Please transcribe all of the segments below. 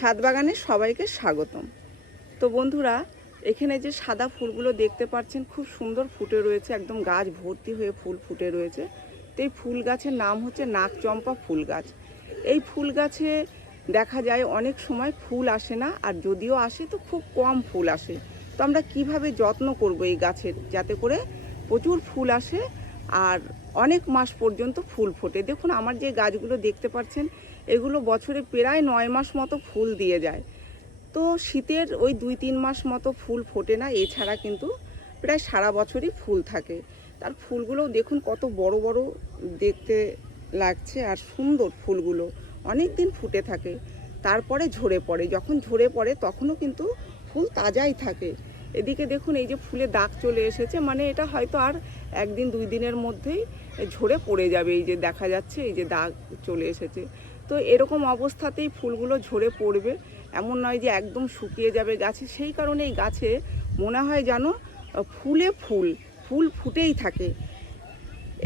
ছাদ বাগানে সবাইকে স্বাগতম। তো বন্ধুরা, এখানে যে সাদা ফুলগুলো দেখতে পাচ্ছেন, খুব সুন্দর ফুটে রয়েছে, একদম গাছ ভর্তি হয়ে ফুল ফুটে রয়েছে। তো এই ফুল গাছের নাম হচ্ছে নাকচম্পা ফুল গাছ। এই ফুল গাছে দেখা যায় অনেক সময় ফুল আসে না, আর যদিও আসে, তো খুব কম ফুল আসে। তো আমরা কীভাবে যত্ন করব এই গাছের যাতে করে প্রচুর ফুল আসে, আর অনেক মাস পর্যন্ত ফুল ফোটে? দেখুন, আমার যে গাছগুলো দেখতে পাচ্ছেন এগুলো বছরে প্রায় নয় মাস মতো ফুল দিয়ে যায়। তো শীতের ওই দুই তিন মাস মতো ফুল ফোটে না, এছাড়া কিন্তু প্রায় সারা বছরই ফুল থাকে। তার ফুলগুলোও দেখুন কত বড় বড় দেখতে লাগছে আর সুন্দর ফুলগুলো। অনেক দিন ফুটে থাকে, তারপরে ঝরে পড়ে। যখন ঝরে পড়ে, তখনও কিন্তু ফুল তাজাই থাকে। এদিকে দেখুন এই যে ফুলে দাগ চলে এসেছে মানে এটা হয়তো আর একদিন দুই দিনের মধ্যেই ঝরে পড়ে যাবে। এই যে দেখা যাচ্ছে, এই যে দাগ চলে এসেছে। তো এরকম অবস্থাতেই ফুলগুলো ঝরে পড়বে। এমন নয় যে একদম শুকিয়ে যাবে গাছে। সেই কারণে এই গাছে মনে হয় যেন ফুলে ফুল ফুল ফুটেই থাকে।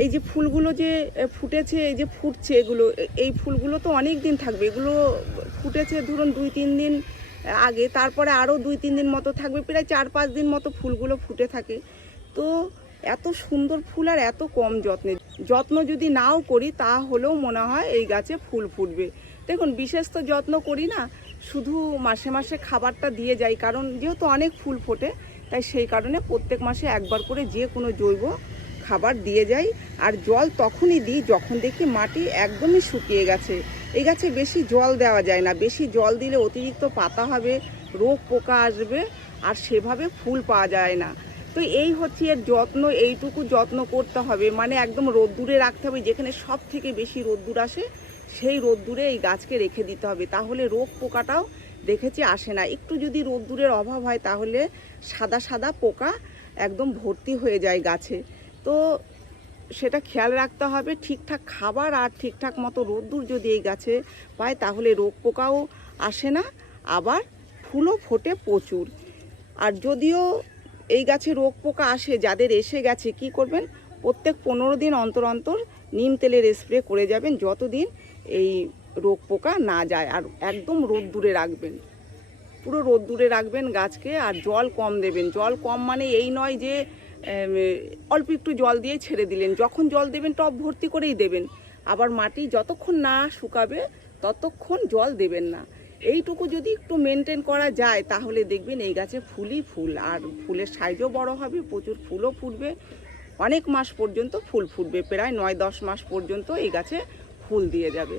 এই যে ফুলগুলো যে ফুটেছে, এই যে ফুটছে এগুলো এই ফুলগুলো তো অনেক দিন থাকবে। এগুলো ফুটেছে ধরুন দুই, তিন দিন আগে। তারপরে আরও দুই, তিন দিন মতো থাকবে। প্রায় চার, পাঁচ দিন মতো ফুলগুলো ফুটে থাকে। তো এত সুন্দর ফুল আর এত কম যত্নে। যত্ন যদি নাও করি, তাহলেও মনে হয় এই গাছে ফুল ফুটবে। দেখুন, বিশেষ তো যত্ন করি না, শুধু মাসে মাসে খাবারটা দিয়ে যাই, কারণ যেহেতু অনেক ফুল ফোটে, তাই সেই কারণে প্রত্যেক মাসে একবার করে যে কোনো জৈব খাবার দিয়ে যাই, আর জল তখনই দিই যখন দেখি মাটি একদমই শুকিয়ে গেছে। এই গাছে বেশি জল দেওয়া যায় না, বেশি জল দিলে অতিরিক্ত পাতা হবে, রোগ পোকা আসবে, আর সেভাবে ফুল পাওয়া যায় না। তো এই হচ্ছে এর যত্ন, এইটুকু যত্ন করতে হবে। মানে একদম রোদ্দুরে রাখতে হবে, যেখানে সব থেকে বেশি রোদ্দুর আসে, সেই রোদ্দুরে এই গাছকে রেখে দিতে হবে। তাহলে রোগ পোকাটাও দেখেছি আসে না। একটু যদি রোদ্দুরের অভাব হয়, তাহলে সাদা সাদা পোকা একদম ভর্তি হয়ে যায় গাছে। তো সেটা খেয়াল রাখতে হবে, ঠিকঠাক খাবার আর ঠিকঠাক মতো রোদ্দুর যদি এই গাছে পায়, তাহলে রোগ পোকাও আসে না, আবার ফুলও ফোটে প্রচুর। আর যদিও এই গাছে রোগ পোকা আসে, যাদের এসে গেছে, কি করবেন? প্রত্যেক পনেরো দিন অন্তর অন্তর নিম তেলের স্প্রে করে যাবেন, যতদিন এই রোগ পোকা না যায়। আর একদম রোদ্দুরে রাখবেন। পুরো রোদ্দুরে রাখবেন গাছকে, আর জল কম দেবেন। জল কম মানে এই নয় যে অল্প একটু জল দিয়ে ছেড়ে দিলেন। যখন জল দেবেন, টব ভর্তি করেই দেবেন। আবার মাটি যতক্ষণ না শুকাবে, ততক্ষণ জল দেবেন না। এইটুকু যদি একটু মেনটেন করা যায়, তাহলে দেখবেন এই গাছে ফুলই ফুল। আর ফুলের সাইজও বড় হবে, প্রচুর ফুলও ফুটবে। অনেক মাস পর্যন্ত ফুল ফুটবে, প্রায় নয় দশ মাস পর্যন্ত এই গাছে ফুল দিয়ে যাবে।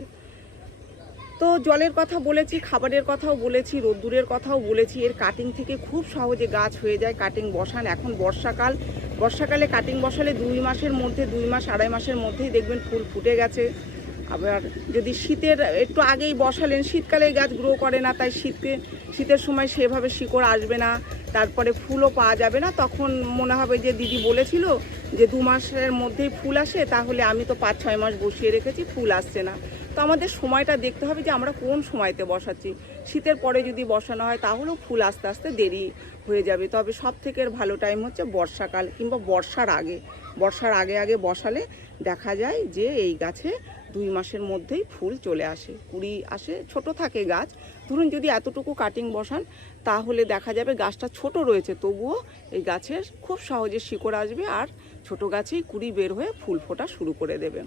তো জলের কথা বলেছি, খাবারের কথাও বলেছি, রোদ্দুরের কথাও বলেছি। এর কাটিং থেকে খুব সহজে গাছ হয়ে যায় কাটিং বসান। এখন বর্ষাকাল, বর্ষাকালে কাটিং বসালে দুই মাসের মধ্যে, দুই মাস, আড়াই মাসের মধ্যেই দেখবেন ফুল ফুটে গেছে। আবার যদি শীতের, একটু আগেই বসালেন, শীতকালে গাছ গ্রো করে না, তাই শীতে, শীতের সময় সেভাবে শিকড় আসবে না, তারপরে ফুলও পাওয়া যাবে না, তখন মনে হবে যে দিদি বলেছিল যে দু মাসের মধ্যেই ফুল আসে, তাহলে আমি তো পাঁচ, ছয় মাস বসিয়ে রেখেছি, ফুল আসছে না। তো আমাদের সময়টা দেখতে হবে যে আমরা কোন সময়তে বসাচ্ছি। শীতের পরে যদি বসানো হয়, তাহলেও ফুল আস্তে আস্তে দেরি হয়ে যাবে। তবে সব থেকে ভালো টাইম হচ্ছে বর্ষাকাল কিংবা বর্ষার আগে। বর্ষার আগে আগে বসালে দেখা যায় যে এই গাছে দুই মাসের মধ্যেই ফুল চলে আসে, কুড়ি আসে, ছোট থাকে গাছ। ধরুন যদি এতটুকু কাটিং বসান, তাহলে দেখা যাবে গাছটা ছোট রয়েছে, তবুও এই গাছের খুব সহজে শিকড় আসবে আর ছোট গাছেই কুড়ি বের হয়ে ফুল ফোটা শুরু করে দেবে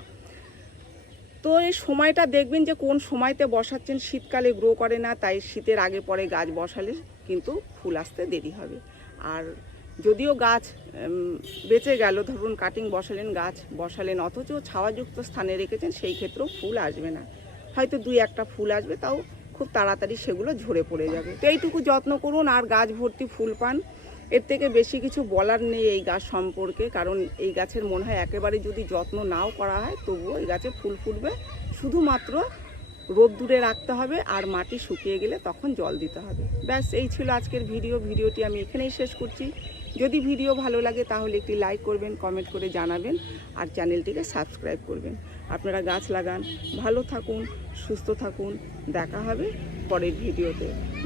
তো এই সময়টা দেখবেন যে কোন সময়তে বসাচ্ছেন, শীতকালে গ্রো করে না, তাই শীতের আগে পরে গাছ বসালে কিন্তু ফুল আসতে দেরি হবে। আর যদিও গাছ বেঁচে গেল, ধরুন কাটিং বসালেন গাছ, বসালেন, অথচ ছাওয়াযুক্ত স্থানে রেখেছেন, সেই ক্ষেত্রেও ফুল আসবে না। হয়তো দুই একটা ফুল আসবে, তাও খুব তাড়াতাড়ি সেগুলো ঝরে পড়ে যাবে। তো এইটুকু যত্ন করুন, আর গাছ ভর্তি ফুল পান। এর থেকে বেশি কিছু বলার নেই এই গাছ সম্পর্কে, কারণ এই গাছের মনে হয় একেবারে যদি যত্ন নাও করা হয়, তবুও এই গাছে ফুল ফুটবে। শুধুমাত্র রোদ্দুরে রাখতে হবে আর মাটি শুকিয়ে গেলে তখন জল দিতে হবে। ব্যাস, এই ছিল আজকের ভিডিও। ভিডিওটি আমি এখানেই শেষ করছি। যদি ভিডিও ভালো লাগে তাহলে একটি লাইক করবেন, কমেন্ট করে জানাবেন আর চ্যানেলটিকে সাবস্ক্রাইব করবেন। আপনারা গাছ লাগান, ভালো থাকুন, সুস্থ থাকুন। দেখা হবে পরের ভিডিওতে।